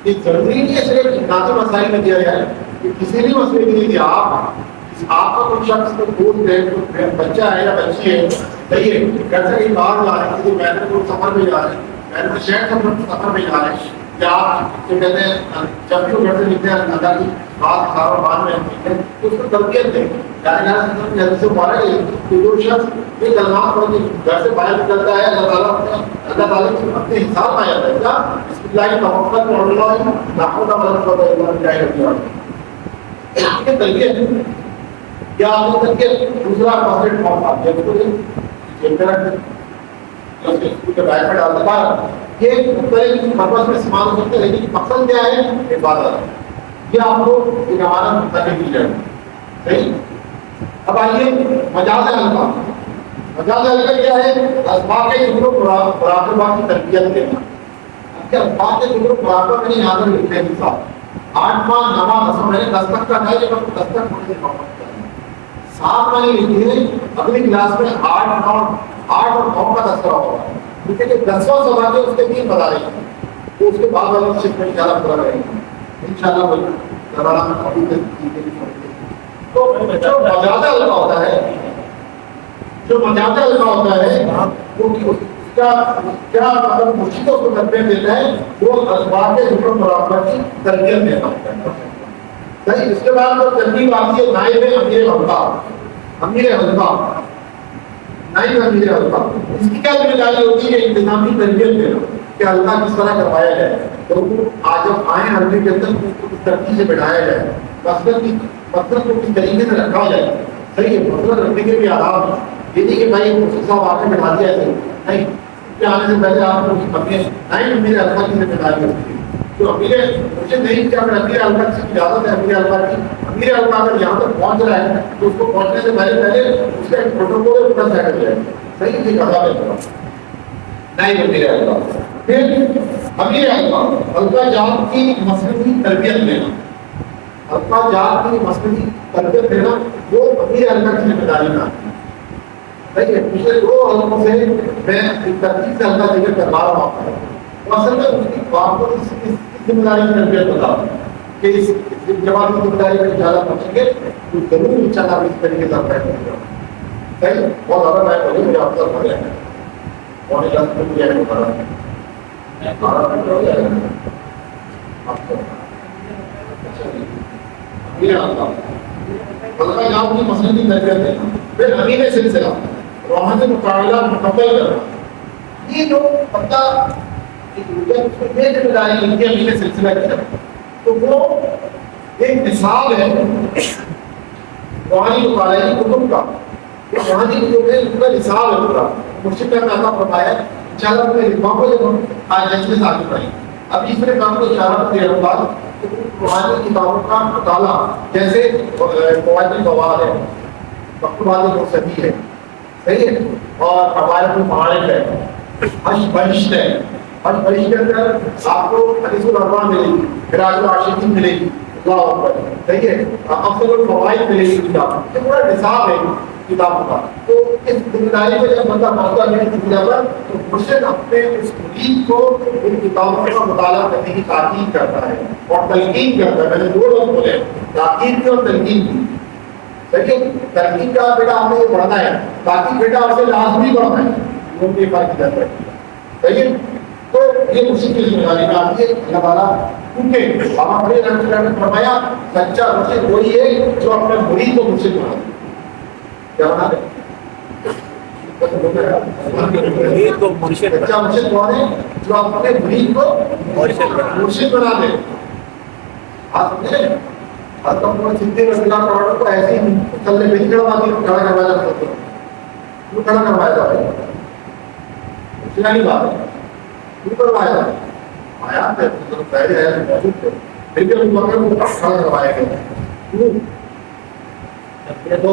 یہ ضروری نہیں ہے صرف جناتی مسائل میں دیا جائے کہ کسی بھی مسئلے کے لیے آپ کا کوئی شخص کو دوست ہے بچہ ہے یا بچی ہے صحیح ہے گھر سے کہیں باہر جا رہے ہیں کسی محنت کو سفر پہ جا رہے ہیں محنت میں شہر سفر پہ جا رہے ہیں یا آپ کیا کہتے ہیں جب بھی وہ گھر سے نکلتے ہیں اللہ کی بات کاروبار میں ہیں تو اس کو تربیت دیں جلد سے مارا گیا کہ جو شخص یہ کلمات پڑھ کے گھر سے باہر نکلتا ہے اللہ تعالیٰ کی اپنے حساب میں آ جاتا ہے کیا اس کی لائی توقع پڑھ رہا ہے لاکھوں کا مدد ہوتا ہے اللہ جائے رکھا ہے تربیت یا آپ نے دوسرا پاسٹ فارم آپ یہ ڈالتا یہ مختلف پرپز میں استعمال ہو سکتے ہیں لیکن مقصد کیا ہے عبادت یہ آپ کو ایک ہمارا مطلب دی جائے صحیح اب آئیے مجاز الفاظ مجاز الفاظ کیا ہے اسباب کے ذکر مراقبہ کی تربیت دینا اب کیا اسباب کے ذکر مراقبہ میں نہیں یاد لکھتے ہیں صاحب 8 ماہ 9 ماہ میں نے 10 تک کا ہے جب آپ 10 تک ہونے سے 7 ماہ لکھتے ہیں اگلی کلاس میں 8 اور 9 کا تذکرہ ہوگا کیونکہ جو 10واں سوال ہے اس کے 3 بتا رہے ہیں تو اس کے بعد والی شفٹ میں انشاءاللہ پورا کریں گے انشاءاللہ وہ زبانہ میں کبھی تو جو مجازہ الفاظ ہوتا ہے جو مجازہ الفاظ ہوتا ہے وہ اس کا کیا مطلب مرشد کو تربیت دیتا ہے وہ اسباب کے ذکر مراقبہ کی تربیت دیتا ہوتا ہے صحیح اس کے بعد جو ترتیب آتی ہے نائب امیر حلقہ نائب امیر حلقہ اس کی کیا ذمہ داری ہوتی ہے انتظامی تربیت دینا کہ حلقہ کس طرح کروایا جائے تو آج جب آئیں حلقے کے اندر اس ترتیب سے بٹھایا جائے مقصد کو کس طریقے سے رکھا جائے صحیح ہے مقصد رکھنے کے بھی آداب یہ نہیں کہ بھائی صاحب آپ نے بٹھا دیا ایسے نہیں آنے سے پہلے آپ کو اپنے نائب امیر حلقہ کی ذمہ داری ہوتی ہے تو امیر مجھے نہیں کہ اگر امیر حلقہ کی اجازت ہے امیر حلقہ کی امیر حلقہ اگر یہاں تک پہنچ رہا ہے تو اس کو پہنچنے سے پہلے اس کا ایک پروٹوکول پورا طے کر جائے صحیح ٹھیک ہے نہیں امیر حلقہ پھر امیر حلقہ جات کی مسلکی تربیت دینا حلقہ جات کی مسلکی تربیت دینا وہ امیر حلقہ کی ذمہ داری میں آتی ہے صحیح ہے پچھلے 2 حلقوں سے میں ترتیب سے حلقہ ذکر کروا رہا ہوں اصل میں اس کی بات کو اس ذمہ داری کی تربیت بتا کہ اس جواب کی ذمہ داری میں زیادہ پہنچیں گے تو ضرور انشاءاللہ اس طریقے سے آپ کریں صحیح بہت زیادہ میں بولوں مجھے آپ سے پڑھ جائیں اور اجازت میں مجھے ایک بتا رہا ہوں حلقہ جات کی مسئلے کی تربیت دینا پھر امین سلسلہ روحانی مقابلہ مکمل کرنا یہ جو پتہ یہ ذمہ داری ان کے امین سلسلہ کی تو وہ ایک مثال ہے روحانی مطالعہ کی کتب کا روحانی کتب ہے ان کا مثال ہے پورا مرشد نے عطا فرمایا انشاءاللہ اپنے لکھواؤں کو جب ہم آج مجلس آگے پڑھیں اب اس میں کام کو اشارہ دے رہا ہوں کہ روحانی کتابوں کا مطالعہ جیسے قواعد الفوائد ہے، مکتوبات المرسلی ہے، صحیح ہے، اور قواعد المعارف ہے، حج بہشت ہے. حج بہشت کے اندر آپ کو حدیث الاربعہ ملے گی، فراج العاشقین ملے گی، اللہ اکبر، صحیح ہے، افضل الفوائد ملے گی کتاب. یہ پورا نصاب ہے کتابوں کا. تو اس ذمہ داری میں جب بندہ پہنچتا ہے دنیا پر تو مرشد اپنے اس مرید کو ان کتابوں کا مطالعہ کرنے کی تاکید کرتا ہے اور تلقین کرتا ہے. میں نے دو لفظ بولے، تاکید کی اور تلقین کی. دیکھیے تلقین کا بیٹا آپ نے یہ پڑھنا ہے، تاکید بیٹا آپ سے لازمی پڑھنا ہے، وہ بھی فرق جاتا ہے. صحیح. تو یہ مرشد کی ذمہ داری آتی ہے. اللہ تعالیٰ کیونکہ بابا فرید رحمۃ اللہ نے فرمایا سچا مرشد وہی ہے جو اپنے مرید کو مرشد بنا دے. کیا بنا دے؟ مرید کو مرشد سچا مرشد کون ہے؟ جو اپنے مرید کو مرشد بنا دے. آپ سمجھے؟ حضرت محمد صدیق رضی اللہ عنہ کو ایسے ہی مسلے پہ نہیں کھڑا کروایا جاتا تھا. کیوں کھڑا کروایا جاتا ہے؟ نہیں بات ہے. کیوں کروایا جاتا ہے؟ آیا پہلے آیا موجود تھے پھر بھی ابو بکر کو کھڑا کروایا گیا. کیوں؟ تو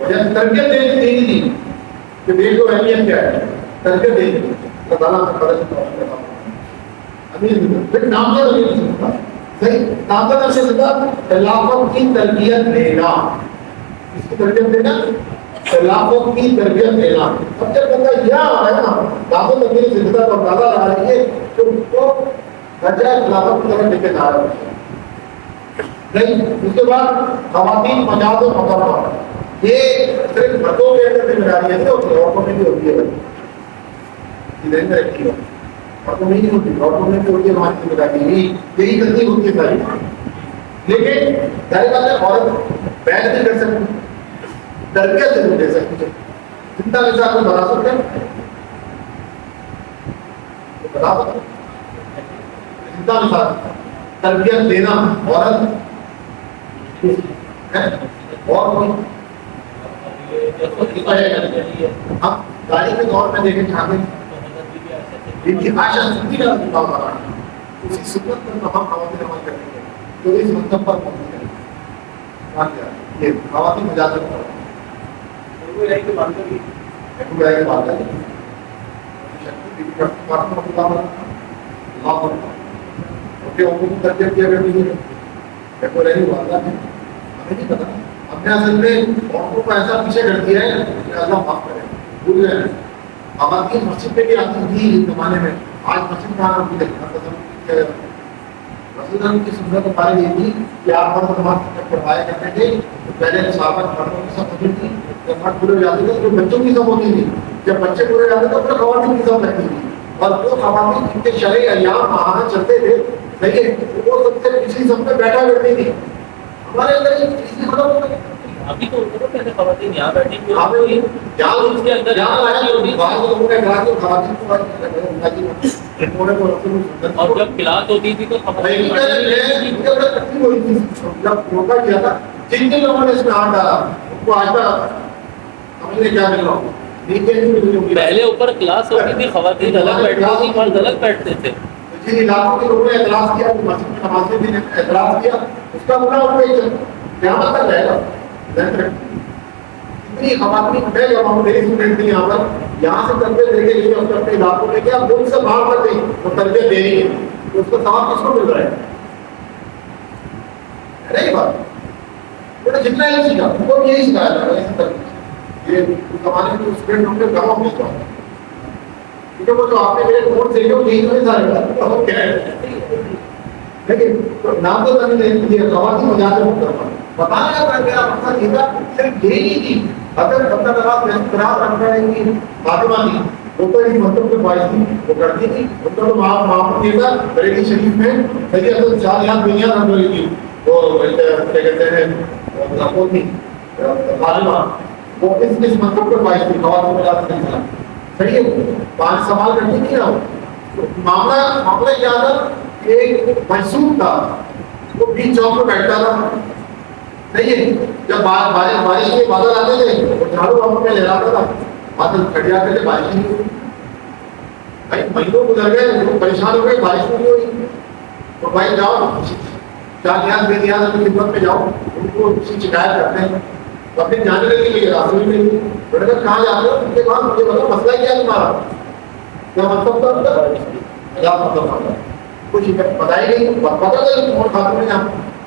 وجہ تربیت دینی تھی کہ دیکھو اہمیت کیا ہے. تربیت دینی تھی. اللہ تعالیٰ کا قدر کرتا امین. پھر نامزد امیر سکتا صحیح. نامزد امیر سکتا خلافت کی تربیت دینا. اس کی تربیت دینا، خلافت کی تربیت دینا. اب جب بندہ یہ آ رہا ہے نا نامزد امیر سکتا تو اندازہ لگا لیجیے کہ اس کو بجائے خلافت کی طرف لے کے جا رہا ہے. نہیں. اس کے بعد خواتین مجاز و مقررہ، یہ صرف مردوں کے اندر ذمہ داری ہے، عورتوں میں بھی ہوتی ہے. ذہن میں رکھیے عورتوں میں نہیں ہوتی، عورتوں میں بھی ہوتی ہے. ہماری ذمہ داری یہی تنظیم ہوتی ہے ساری. لیکن ظاہر بات ہے عورت بیان نہیں کر سکتی، تربیت ضرور دے سکتی ہے. زندہ مثال کو بتا سکتے ہیں، بتا سکتے زندہ مثال تربیت دینا عورت اور کوئی. ہم گاڑی کے دور میں دیکھیں چھاپے عائشہ صدیقہ رضی اللہ عنہا اسی سنت پر تمام خواتین عمل کرتی ہیں جو اس مطلب پر موجود ہے. یہ خواتین مجازت پر تربیت کیا کرتی ہے. ہمیں نہیں پتا. ہم نے اصل میں عورتوں کو ایسا پیچھے کر دیا ہے کہ اللہ معاف کرے. بھول گئے ہیں. خواتین مسجد پہ بھی آتی تھی اس زمانے میں. آج مسجد کہاں ہوتی ہے؟ مسجد کی سنت ہماری یہ تھی کہ آپ مرد نماز پڑھایا کرتے تھے. پہلے صحابہ مردوں کی سب ہوتی تھی. جب مرد پورے ہو جاتے تھے تو بچوں کی سب ہوتی تھی. جب بچے پورے ہو جاتے تھے تو خواتین کی سب رہتی تھی. اور وہ خواتین جن کے شرعی ایام ماہانہ چلتے تھے صحیح ہے وہ سب سے پچھلی سب میں بیٹھا کرتی تھی. ہمارے اندر یہ چیز کی مطلب ابھی تو پہلے خواتین یہاں بیٹھی ہوئی اور جب کلاس ہوتی تھی تو جن جن لوگوں نے اس میں ہاتھ ڈالا ان کو آج تک سمجھنے کیا مل رہا ہوں. پہلے اوپر کلاس ہوتی تھی، خواتین الگ بیٹھتی تھی، مرد الگ بیٹھتے تھے. جن علاقوں کے لوگوں نے اعتراض کیا مسجد میں نمازیں بھی نے اعتراض کیا اس کا پورا ان کو قیامت تک رہے گا. اتنی خواتین اٹھے جب ہم میری اسٹوڈنٹ تھی یہاں پر یہاں سے تربیت دے کے لیے اپنے علاقوں میں کیا ملک سے باہر کر دیں وہ تربیت دے رہی ہے تو اس کا ثواب کس کو مل رہا ہے؟ نہیں بات وہ جتنا ہی سیکھا ان کو بھی یہی سکھایا جا رہا ہے. یہ اس زمانے میں اسٹوڈنٹ ہوں گے گاؤں میں کیونکہ وہ جو آپ نے میرے نوٹ سے جو یہی تو سارے کیا ہے لیکن نام تو نہیں خواتین مجاز کرنا بتانے کا میرا مقصد یہ تھا صرف یہی نہیں تھی. اگر بندہ نواز احترام رکھنا ہے کہ فاطمہ تھی وہ تو اس مطلب کے باعث تھی وہ کرتی تھی. ان کا تو معاملہ یہ تھا بریلی شریف میں سید حضرت شاہ جہاں دنیا رکھ رہی تھی وہ کیا کہتے ہیں فاطمہ وہ اس مطلب کے باعث تھی. خواتین مجاز نہیں تھا صحیح ہے 5 سوال کرتی تھی نا معاملہ کیا تھا ایک محسوس تھا وہ بیچ چوک میں بیٹھتا تھا صحیح ہے. جب بارش کے بادل آتے تھے وہ جھاڑو میں لہراتا تھا بادل کھڑ جاتے تھے بارش نہیں ہوئی بھائی مہینوں گزر گئے، لوگ پریشان ہو گئے، بارش نہیں ہوئی، تو بھائی جاؤ چار نیاز بے نیاز کی خدمت میں جاؤ، ان کو اسی شکایت کرتے ہیں، تو اپنے جانے لگے کہ راستے میں نہیں، بڑے کہا کہاں جاتے ہو؟ ان کے بعد مجھے بتاؤ مسئلہ کیا ہے تمہارا، کیا مطلب تھا؟ کیا مطلب تھا؟ کچھ بتائی گئی، پتا چلا کہ کون خاتون ہے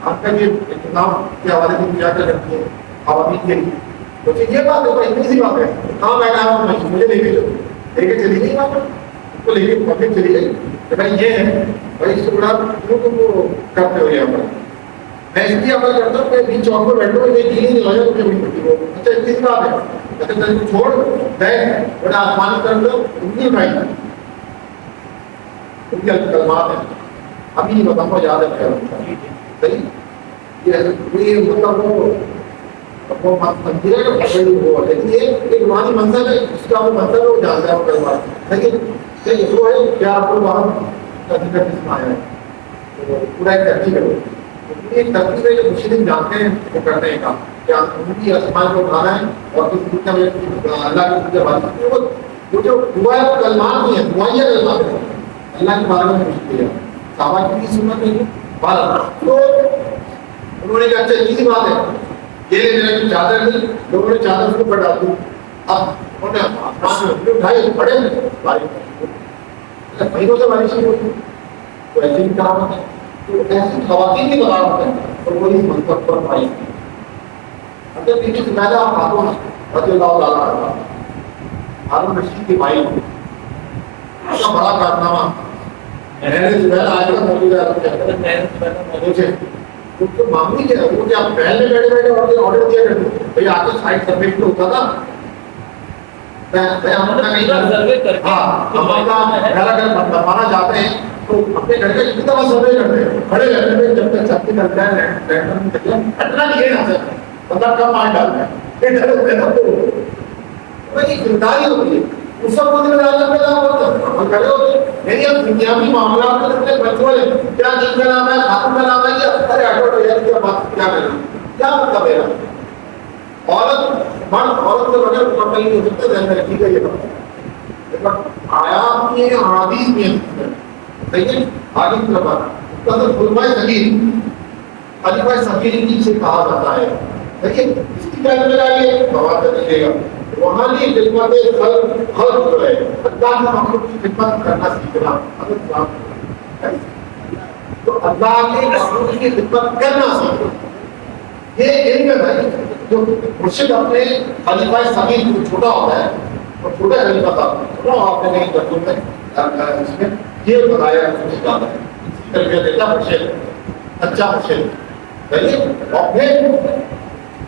آپ کا یہ انتظام کے حوالے سے کیا کیا کرتی ہے خواتین کے لیے، تو یہ بات ہے، اتنی سی بات ہے، کہاں بیٹھا ہوں مجھے لے کے چلو، لے کے چلی گئی وہاں پر، اس کو لے کے پبلک چلی گئی کہ بھائی یہ ہے، بھائی اس کو بڑا کیوں تم وہ کرتے ہو یہاں پر، میں اس لیے عمل کرتا ہوں کہ بیچ چوک پر بیٹھو یہ چیز نہیں لگا مجھے بڑی پڑتی وہ، اچھا اتنی سی بات ہے، اچھا تم چھوڑ بیٹھ بڑا آسمانی کر دو، ان کی اٹھائی ان کی کلمات ہیں، ابھی نہیں بتاؤں گا، یاد ہے صحیح، یہ مطلب وہ منظر ہے وہ، لیکن یہ ایک روحانی منظر ہے، اس کا وہ منظر ہے وہ جانتا ہے وہ کلمات، لیکن صحیح وہ ہے کیا آپ کو وہاں ذکر کس میں آیا ہے، پورا ایک ترتیب ہے، ایک ترتیب ہے جو مسلم جانتے ہیں وہ کرتے ہیں کام، کیا ان کی آسمان کو اٹھانا ہے اور کس دنیا میں اللہ کی پوجا بات کرتے ہیں، وہ جو دعا ہے وہ کلمات نہیں ہے، دعائیں کلمات ہیں، اللہ کے بارے میں پوچھتے ہیں، صحابہ کی سنت نہیں بات، تو انہوں نے کہا اچھا اتنی سی بات ہے، یہ لے میرا کی چادر نہیں، لوگوں نے چادر اس کو پر ڈال دی، اب انہوں نے آسمان میں اٹھائی بڑے بارش، مہینوں سے بارش نہیں ہوتی، تو ایسی بھی کہاوت ہے، تو ایسی خواتین کی بغاوت ہے، اور وہ اس منصب پر پائی، اگر پیچھے سے پہلے آپ خاتون رضی اللہ تعالیٰ عنہ ہارون رشید کی مائی کا بڑا کارنامہ، رہنے سے پہلے آج کا موجودہ ہے، تو معمولی کیا ہے وہ کیا پہلے بیٹھے بیٹھے آرڈر دیا کرتے بھائی آپ کو سائٹ سبمٹ ہوتا تھا، بنوانا چاہتے ہیں تو اپنے گھر کا کتنی دفعہ سروے کرتے ہیں، کھڑے رہنے میں جب تک چھت نکلتا ہے ہٹنا نہیں ہے یہاں سے، بندہ کم مار ڈالتا ہے، ذمہ داری ہوتی ہے اس سب کو ذمہ داری پیدا ہوتا ہے، کھڑے ہوتے نہیں اب دنیاوی معاملات میں اپنے بچوں کیا جن کا نام ہے خاتون کا نام ہے کہ ارے ہٹو یار کیا بات کیا کریں کیا مطلب ہے عورت مرد عورت کے بغیر مکمل نہیں ہو سکتے، ذہن میں رکھیے گا یہ بات، آیات میں حدیث میں صحیح ہے، حدیث میں بات تو خلفائے سبیل، خلیفہ سبیل کی سے کہا جاتا ہے، لیکن اس کی کیا ذمہ داری ہے بات کریے گا، روحانی خدمت خلق جو ہے اللہ کے مخلوق کی خدمت کرنا سیکھنا، تو اللہ کے مخلوق کی خدمت کرنا سیکھنا، یہ علم ہے بھائی، جو مرشد اپنے خلیفہ سبیل جو چھوٹا ہوتا ہے اور چھوٹے خلیفہ تھا چھوٹا آپ نے نہیں کرتے میں اس میں یہ بتایا اس کا ہے اسی طریقے دیتا مرشد اچھا مرشد صحیح، اور پھر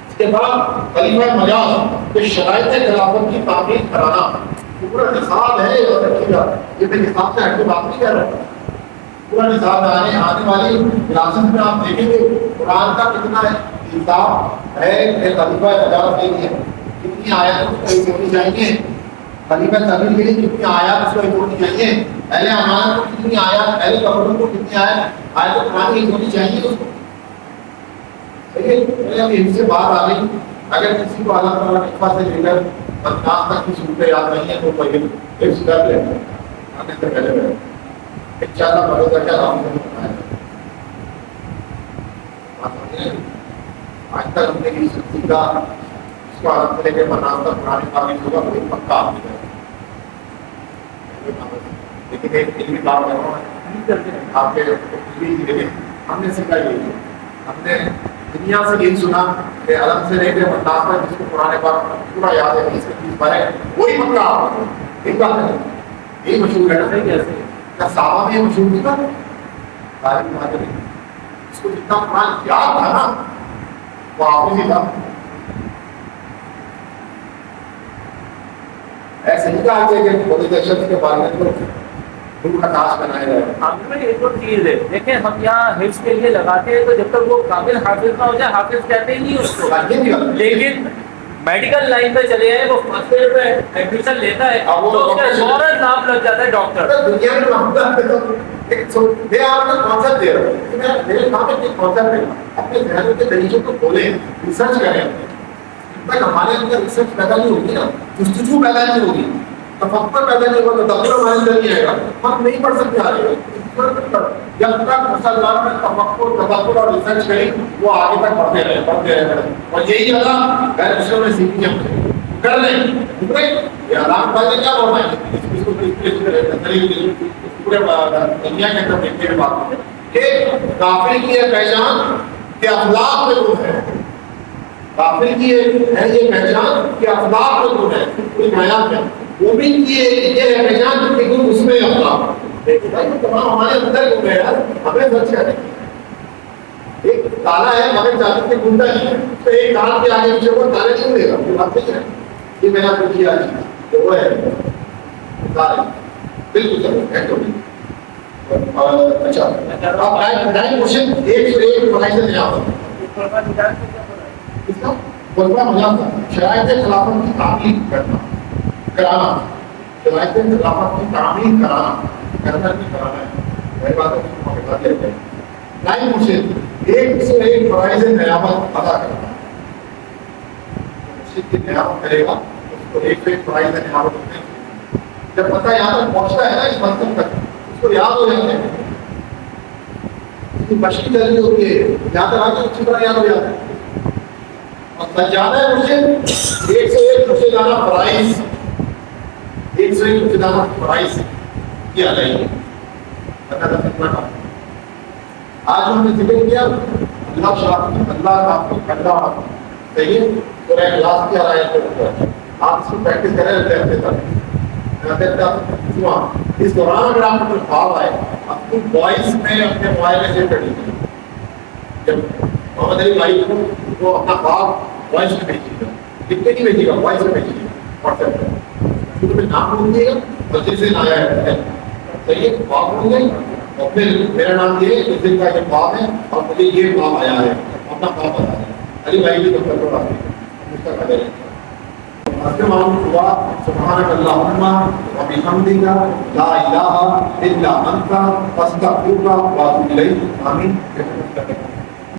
اس کے بعد خلیفہ مجاز کہ شرائط خلافت کی تعمیل کرانا پورا نصاب ہے، اور رکھیے گا یہ میں نصاب سے ہٹ کے بات نہیں کر رہا ہوں، پورا نصاب آنے والی وراثت میں آپ دیکھیں گے قرآن کا کتنا نصاب ہے کہ خلیفہ مجاز کے لیے کتنی آیات اس کو ہونی چاہیے، خلیفہ سبیل کے لیے کتنی آیات اس کو ہونی چاہیے، اہل امانت کو کتنی آیات، اہل قبروں کو کتنی آیات قرآن ہونی چاہیے اس کو، صحیح ہے، ان سے بات آ گئی، اگر کسی کو اللہ تعالیٰ کے پاس سے لے کر بدنام تک کی صورتیں یاد نہیں ہے تو پہلے حفظ کر لیں آنے سے پہلے میں انشاءاللہ بھروسہ کیا رام نے بتایا آج تک ہم نے کسی سکتی کا اس کو عالم سے لے کے بدنام تک پرانے قابل ہوگا کوئی پکا آپ نے لیکن ایک علمی بات کر رہا ہوں آپ کے ہم نے سیکھا یہ ہم نے دنیا سے یہی سنا کہ علم سے لے کے بدنام تک جس کو پرانے پاک پورا یاد ہے اس کی چیز پر ہے وہی پکا ایک بات ہے یہی مشہور ہے نا کیا صحابہ میں مشہور نہیں تھا تاریخ بات نہیں اس کو جتنا قرآن یاد تھا نا وہ حافظ ہی تھا ایسے نہیں کہا کہ بہت دہشت کے بارے میں تو کا تاش بنایا جائے ہم میں ایک اور چیز ہے دیکھیں ہم یہاں حفظ کے لیے لگاتے ہیں تو جب تک وہ قابل حافظ نہ ہو جائے حافظ کہتے ہی نہیں اس کو لیکن میڈیکل لائن پہ چلے جائے وہ فرسٹ ایئر پہ ایڈمیشن لیتا ہے تو اس کا فوراً نام لگ جاتا ہے ڈاکٹر دنیا میں میں آپ کو کانسیپٹ دے رہا ہوں میرے کام میں کانسیپٹ ہے اپنے ذہن کے طریقوں کو کھولیں ریسرچ کریں جب تک ہمارے اندر ریسرچ پیدا نہیں ہوگی نا جستجو پیدا نہیں ہوگی تفکر پیدا نہیں ہوگا، تدبر ہمارے اندر نہیں آئے گا، ہم نہیں پڑھ سکتے آگے. جب تک مسلمان میں تفکر تدبر اور ریسرچ کریں وہ آگے تک بڑھتے رہے. اور یہی اللہ غیر مسلموں نے سیکھی ہم سے کر لیں. یہ علام بھائی نے کیا بولنا ہے پورے دنیا کے اندر دیکھتے ہوئے بات کہ کافر کی یہ پہچان کہ اخلاق میں گن ہے. کافر کی ہے یہ پہچان کہ اخلاق میں گن ہے پوری کائنات میں. مومن کی یہ ہے پہچان کہ گن اس میں اخلاق. دیکھیں بھائی تمام ہمارے اندر گن ہے یار، ہمیں سچ کریں. ایک تالا ہے مگر چابی سے گنتا نہیں ہے، تو ایک کان کے آگے پیچھے وہ تالے نہیں دے گا. یہ بات نہیں ہے. یہ میں نے آپ کو کیا چیز وہ ہے تالے بالکل چلو. اچھا اب نائن کوشچن ایک سے ایک پڑھائی سے نہیں آتا. اس کا بلوا مجاز شرائط خلافت کی تعمیل کرانا شرائط خلافت کی تعمیل کرنا ہے. وہی بات ہے. نائن کوشچن ایک سے ایک فرائض نیابت ادا کرنا. مسجد کی نیابت کرے گا اس کو ایک سے ایک فرائض نیابت ہوتے ہیں. جب پتہ یہاں تک پہنچتا ہے نا اس منصب تک اس کو یاد ہو جاتے ہیں. اس کی مشق چل رہی ہوتی ہے یہاں تک آتے اچھی طرح یاد ہو جاتے ہیں. اور سجادہ مرشد ایک سے ایک مرشدانہ فرائض ایک سے ایک مرشدانہ فرائض کیا جائے گی. آج ہم نے ذکر کیا اللہ شافی اللہ کافی اللہ صحیح ہے. سورہ اخلاص کی آیت ہے. آپ اس کی پریکٹس کریں رہتے اس دوران اگر آپ کو کوئی خواب آئے اپنی وائس میں اپنے موبائل میں سیو کر لیجیے. جب محمد علی بھائی کو وہ اپنا خواب وائس میں بھیجیے گا، لکھ کے نہیں بھیجیے گا، وائس میں بھیجیے گا واٹس ایپ پہ. شروع میں نام بھول گا اور جس دن آیا ہے صحیح ہے خواب بھول گئے اور پھر میرا نام یہ اس دن کا یہ خواب ہے اور مجھے یہ خواب آیا ہے اپنا خواب بتا ہے. علی بھائی کی تو کر اس کا قدر ہے. سبحانك اللهم وبحمدك لا اله الا انت استغفرك واتوب اليك. آمين.